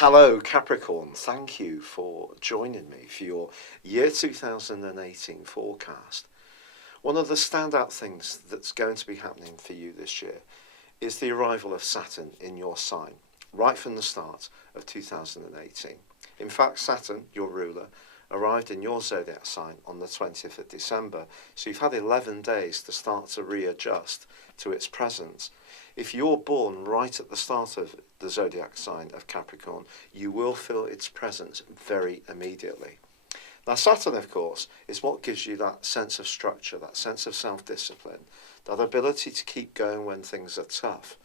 Hello, Capricorn. Thank you for joining me for your year 2018 forecast. One of the standout things that's going to be happening for you this year is the arrival of Saturn in your sign, right from the start of 2018. In fact, Saturn, your ruler, arrived in your zodiac sign on the 20th of December, so you've had 11 days to start to readjust to its presence. If you're born right at the start of the zodiac sign of Capricorn, you will feel its presence very immediately. Now, Saturn, of course, is what gives you that sense of structure, that sense of self-discipline, that ability to keep going when things are tough.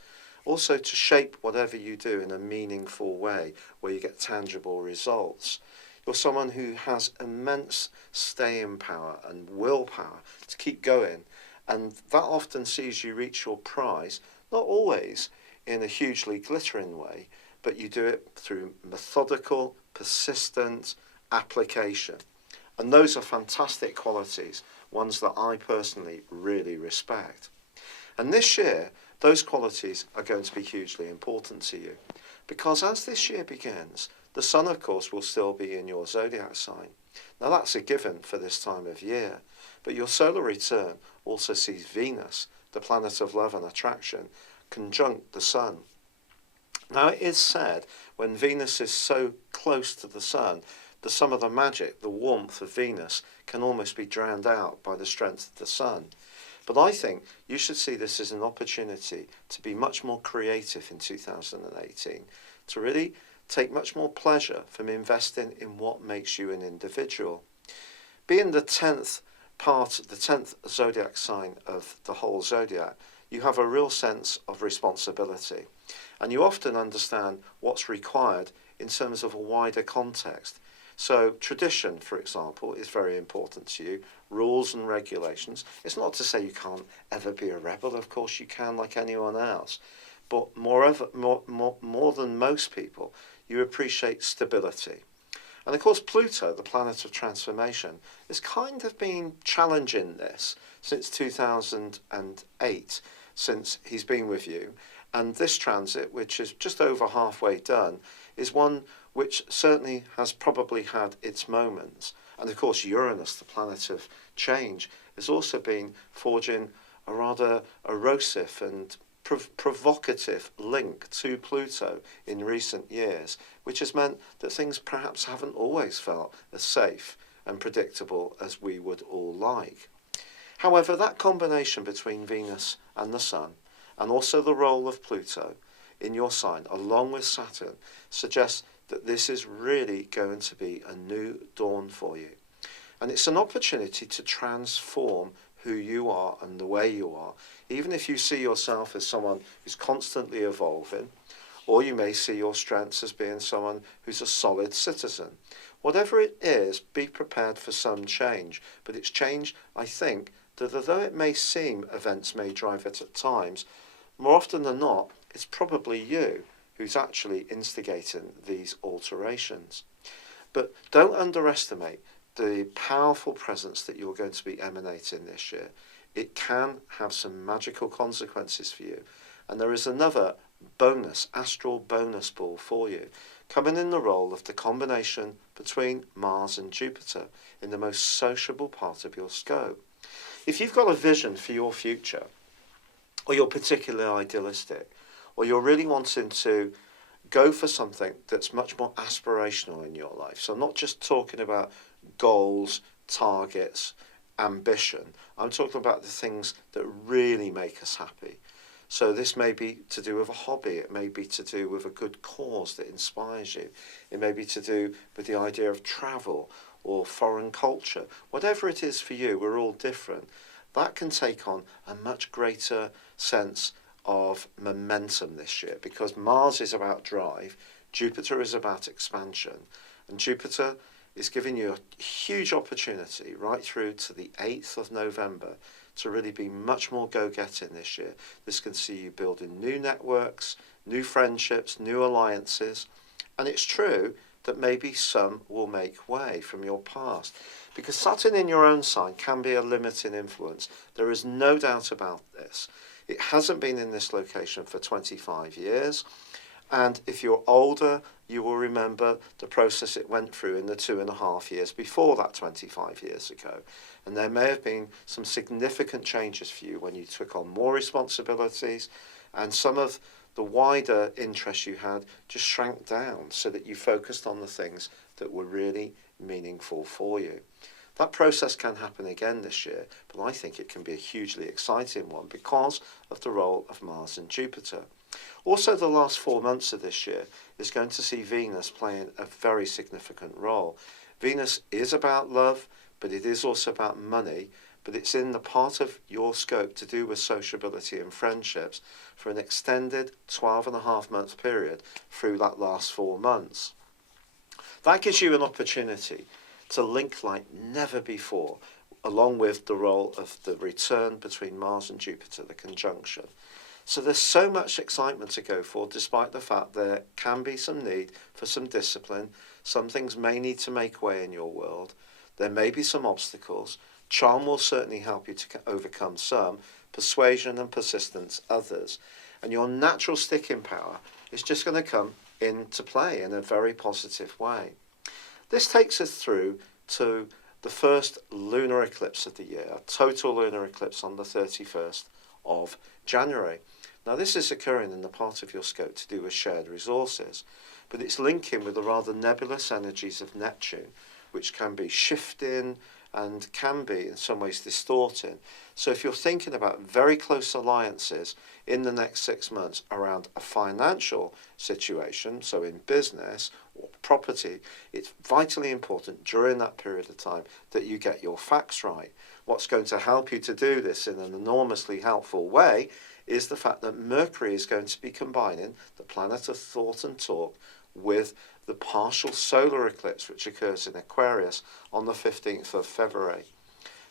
Also to shape whatever you do in a meaningful way where you get tangible results. You're someone who has immense staying power and willpower to keep going, and that often sees you reach your prize, not always in a hugely glittering way, but you do it through methodical, persistent application. And those are fantastic qualities, ones that I personally really respect. And this year, those qualities are going to be hugely important to you, because as this year begins, the sun, of course, will still be in your zodiac sign. Now, that's a given for this time of year, but your solar return also sees Venus, the planet of love and attraction, conjunct the sun. Now, it is said when Venus is so close to the sun, some of the magic, the warmth of Venus, can almost be drowned out by the strength of the sun. But I think you should see this as an opportunity to be much more creative in 2018, to really take much more pleasure from investing in what makes you an individual. Being the 10th zodiac sign of the whole zodiac, you have a real sense of responsibility, and you often understand what's required in terms of a wider context. So tradition, for example, is very important to you, rules and regulations. It's not to say you can't ever be a rebel, of course you can, like anyone else, but more than most people, you appreciate stability. And of course, Pluto, the planet of transformation, has kind of been challenging this since 2008, since he's been with you. And this transit, which is just over halfway done, is one which certainly has probably had its moments. And of course, Uranus, the planet of change, has also been forging a rather erosive and provocative link to Pluto in recent years, which has meant that things perhaps haven't always felt as safe and predictable as we would all like. However, that combination between Venus and the Sun, and also the role of Pluto in your sign, along with Saturn, suggests that this is really going to be a new dawn for you. And it's an opportunity to transform who you are and the way you are, even if you see yourself as someone who's constantly evolving, or you may see your strengths as being someone who's a solid citizen. Whatever it is, be prepared for some change, but it's change, I think, that although it may seem events may drive it at times, more often than not, it's probably you who's actually instigating these alterations. But don't underestimate the powerful presence that you're going to be emanating this year. It can have some magical consequences for you. And there is another bonus, astral bonus ball for you, coming in the role of the combination between Mars and Jupiter in the most sociable part of your scope. If you've got a vision for your future, or you're particularly idealistic, or you're really wanting to go for something that's much more aspirational in your life, so I'm not just talking about goals, targets, ambition, I'm talking about the things that really make us happy. So this may be to do with a hobby, it may be to do with a good cause that inspires you, it may be to do with the idea of travel or foreign culture. Whatever it is for you, we're all different. That can take on a much greater sense of momentum this year, because Mars is about drive, Jupiter is about expansion, and Jupiter is giving you a huge opportunity right through to the 8th of November to really be much more go-getting this year. This can see you building new networks, new friendships, new alliances, and it's true that maybe some will make way from your past, because Saturn in your own sign can be a limiting influence. There is no doubt about this. It hasn't been in this location for 25 years, And if you're older, you will remember the process it went through in the 2.5 years before that 25 years ago. And there may have been some significant changes for you when you took on more responsibilities, and some of the wider interests you had just shrank down so that you focused on the things that were really meaningful for you. That process can happen again this year, but I think it can be a hugely exciting one because of the role of Mars and Jupiter. Also, the last 4 months of this year is going to see Venus playing a very significant role. Venus is about love, but it is also about money, but it's in the part of your scope to do with sociability and friendships for an extended 12.5-month period through that last 4 months. That gives you an opportunity to link like never before, along with the role of the return between Mars and Jupiter, the conjunction. So there's so much excitement to go for, despite the fact there can be some need for some discipline. Some things may need to make way in your world. There may be some obstacles. Charm will certainly help you to overcome some, persuasion and persistence others. And your natural sticking power is just going to come into play in a very positive way. This takes us through to the first lunar eclipse of the year, a total lunar eclipse on the 31st of January. Now, this is occurring in the part of your scope to do with shared resources, but it's linking with the rather nebulous energies of Neptune, which can be shifting and can be in some ways distorting. So if you're thinking about very close alliances in the next 6 months around a financial situation, so in business or property, it's vitally important during that period of time that you get your facts right. What's going to help you to do this in an enormously helpful way is the fact that Mercury is going to be combining the planet of thought and talk with the partial solar eclipse which occurs in Aquarius on the 15th of February.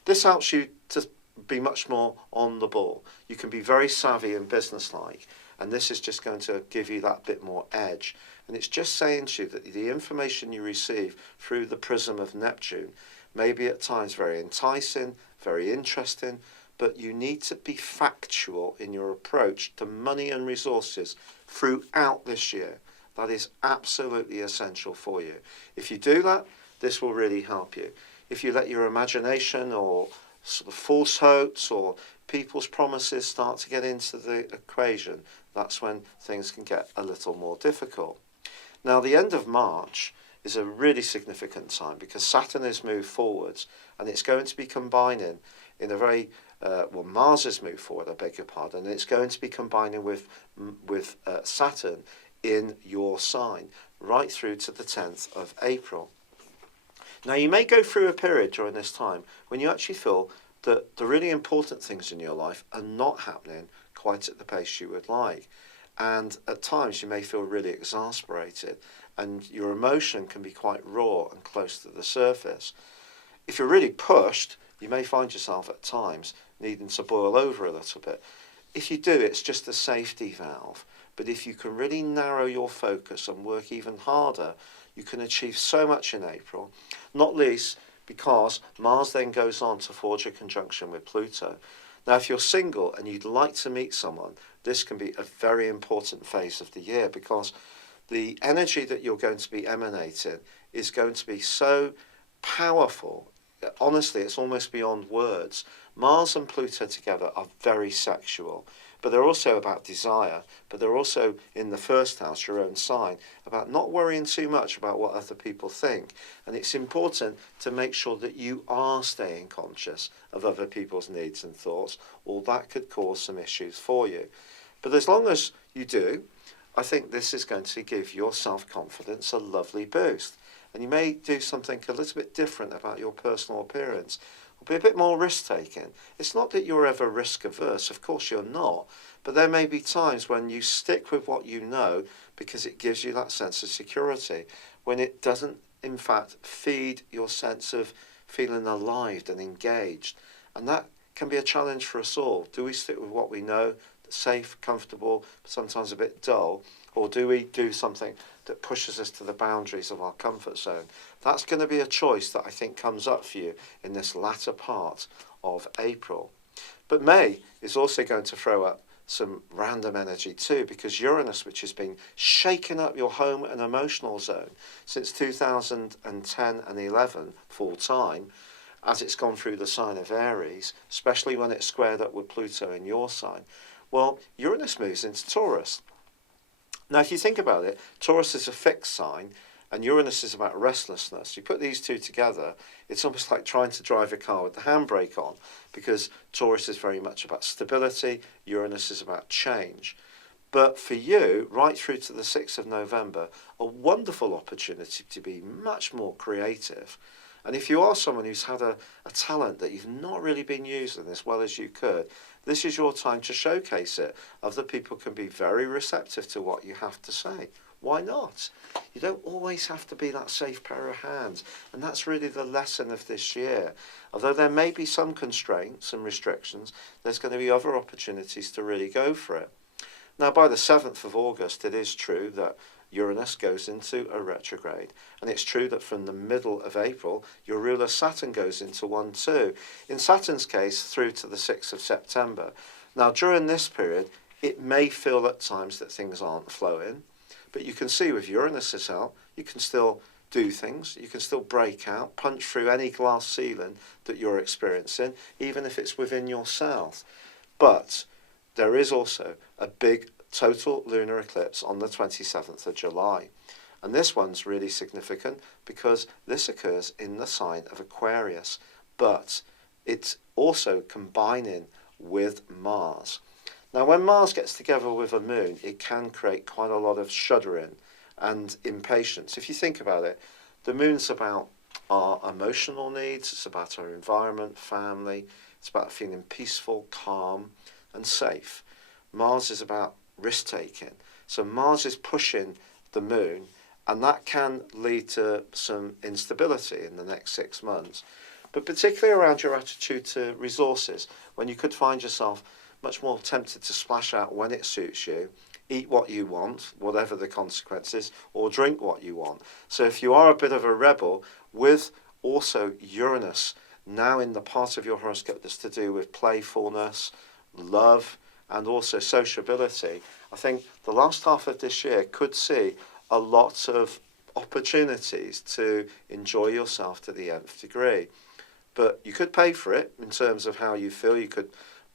This helps you to be much more on the ball. You can be very savvy and businesslike, and this is just going to give you that bit more edge. And it's just saying to you that the information you receive through the prism of Neptune may be at times very enticing, very interesting, but you need to be factual in your approach to money and resources throughout this year. That is absolutely essential for you. If you do that, this will really help you. If you let your imagination or sort of false hopes or people's promises start to get into the equation, that's when things can get a little more difficult. Now, the end of March is a really significant time because Saturn has moved forwards and it's going to be combining in a very Mars has moved forward, I beg your pardon, and it's going to be combining with Saturn in your sign right through to the 10th of April. Now, you may go through a period during this time when you actually feel that the really important things in your life are not happening quite at the pace you would like. And at times you may feel really exasperated and your emotion can be quite raw and close to the surface. If you're really pushed, you may find yourself at times needing to boil over a little bit. If you do, it's just a safety valve. But if you can really narrow your focus and work even harder, you can achieve so much in April, not least because Mars then goes on to forge a conjunction with Pluto. Now, if you're single and you'd like to meet someone, this can be a very important phase of the year because the energy that you're going to be emanating is going to be so powerful. Honestly, it's almost beyond words. Mars and Pluto together are very sexual, but they're also about desire, but they're also in the first house, your own sign, about not worrying too much about what other people think. And it's important to make sure that you are staying conscious of other people's needs and thoughts, or that could cause some issues for you. But as long as you do, I think this is going to give your self-confidence a lovely boost. And you may do something a little bit different about your personal appearance, or be a bit more risk-taking. It's not that you're ever risk-averse, of course you're not, but there may be times when you stick with what you know because it gives you that sense of security, when it doesn't, in fact, feed your sense of feeling alive and engaged. And that can be a challenge for us all. Do we stick with what we know, safe, comfortable, but sometimes a bit dull, or do we do something that pushes us to the boundaries of our comfort zone? That's going to be a choice that I think comes up for you in this latter part of April. But May is also going to throw up some random energy too, because Uranus, which has been shaking up your home and emotional zone since 2010 and 11 full time, as it's gone through the sign of Aries, especially when it's squared up with Pluto in your sign, well, Uranus moves into Taurus. Now, if you think about it, Taurus is a fixed sign, and Uranus is about restlessness. You put these two together, it's almost like trying to drive a car with the handbrake on, because Taurus is very much about stability, Uranus is about change. But for you, right through to the 6th of November, a wonderful opportunity to be much more creative. And if you are someone who's had a talent that you've not really been using as well as you could, this is your time to showcase it. Other people can be very receptive to what you have to say. Why not? You don't always have to be that safe pair of hands. And that's really the lesson of this year. Although there may be some constraints and restrictions, there's going to be other opportunities to really go for it. Now, by the 7th of August, it is true that Uranus goes into a retrograde. And it's true that from the middle of April, your ruler Saturn goes into one too. In Saturn's case, through to the 6th of September. Now, during this period, it may feel at times that things aren't flowing. But you can see with Uranus's help, you can still do things. You can still break out, punch through any glass ceiling that you're experiencing, even if it's within yourself. But there is also a big total lunar eclipse on the 27th of July. And this one's really significant because this occurs in the sign of Aquarius, but it's also combining with Mars. Now, when Mars gets together with a moon, it can create quite a lot of shuddering and impatience. If you think about it, the moon's about our emotional needs, it's about our environment, family, it's about feeling peaceful, calm, and safe. Mars is about risk-taking. So Mars is pushing the moon, and that can lead to some instability in the next 6 months. But particularly around your attitude to resources, when you could find yourself much more tempted to splash out when it suits you, eat what you want, whatever the consequences, or drink what you want. So if you are a bit of a rebel, with also Uranus now in the part of your horoscope that's to do with playfulness, love, and also sociability, I think the last half of this year could see a lot of opportunities to enjoy yourself to the nth degree. But you could pay for it in terms of how you feel. You could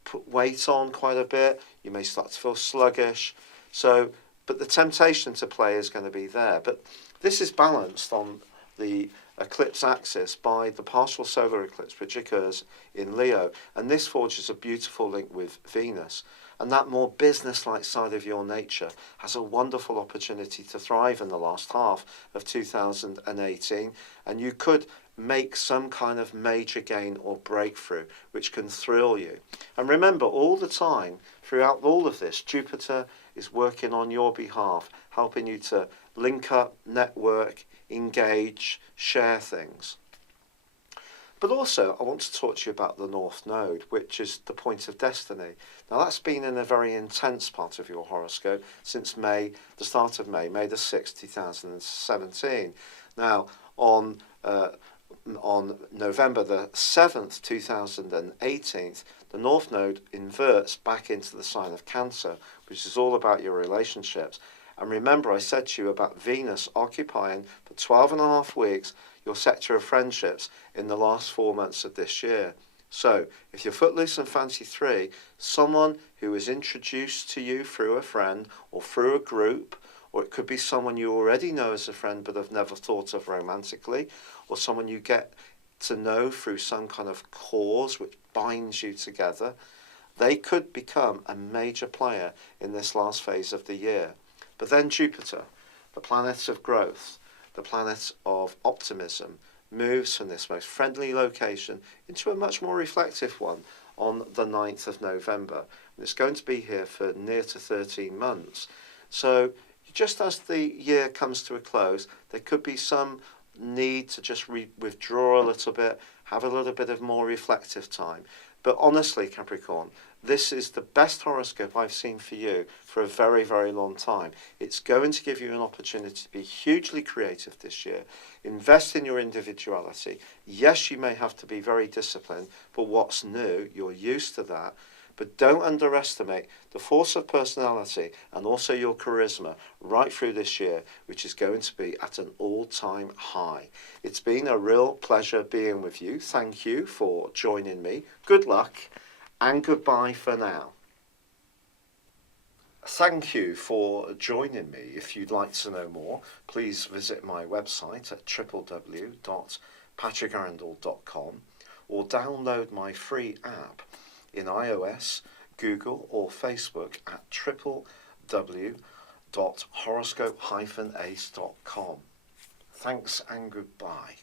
put weight on quite a bit. You may start to feel sluggish. But the temptation to play is going to be there. But this is balanced on the eclipse axis by the partial solar eclipse, which occurs in Leo. And this forges a beautiful link with Venus. And that more business-like side of your nature has a wonderful opportunity to thrive in the last half of 2018. And you could make some kind of major gain or breakthrough, which can thrill you. And remember, all the time, throughout all of this, Jupiter is working on your behalf, helping you to link up, network, engage, share things. But also, I want to talk to you about the North Node, which is the point of destiny. Now, that's been in a very intense part of your horoscope since May, the start of May the 6th, 2017. Now, on November the 7th, 2018, the North Node inverts back into the sign of Cancer, which is all about your relationships. And remember, I said to you about Venus occupying for 12 and a half weeks your sector of friendships in the last 4 months of this year. So, if you're footloose and fancy free, someone who is introduced to you through a friend or through a group, or it could be someone you already know as a friend but have never thought of romantically, or someone you get to know through some kind of cause which binds you together, they could become a major player in this last phase of the year. But then Jupiter, the planet of growth, the planet of optimism, moves from this most friendly location into a much more reflective one on the 9th of November. And it's going to be here for near to 13 months. So just as the year comes to a close, there could be some need to just withdraw a little bit, have a little bit of more reflective time. But honestly, Capricorn, this is the best horoscope I've seen for you for a very, very long time. It's going to give you an opportunity to be hugely creative this year. Invest in your individuality. Yes, you may have to be very disciplined, but what's new, you're used to that. But don't underestimate the force of personality and also your charisma right through this year, which is going to be at an all-time high. It's been a real pleasure being with you. Thank you for joining me. Good luck and goodbye for now. Thank you for joining me. If you'd like to know more, please visit my website at www.patrickarundell.com or download my free app in iOS, Google or Facebook at www.horoscope-ace.com. Thanks and goodbye.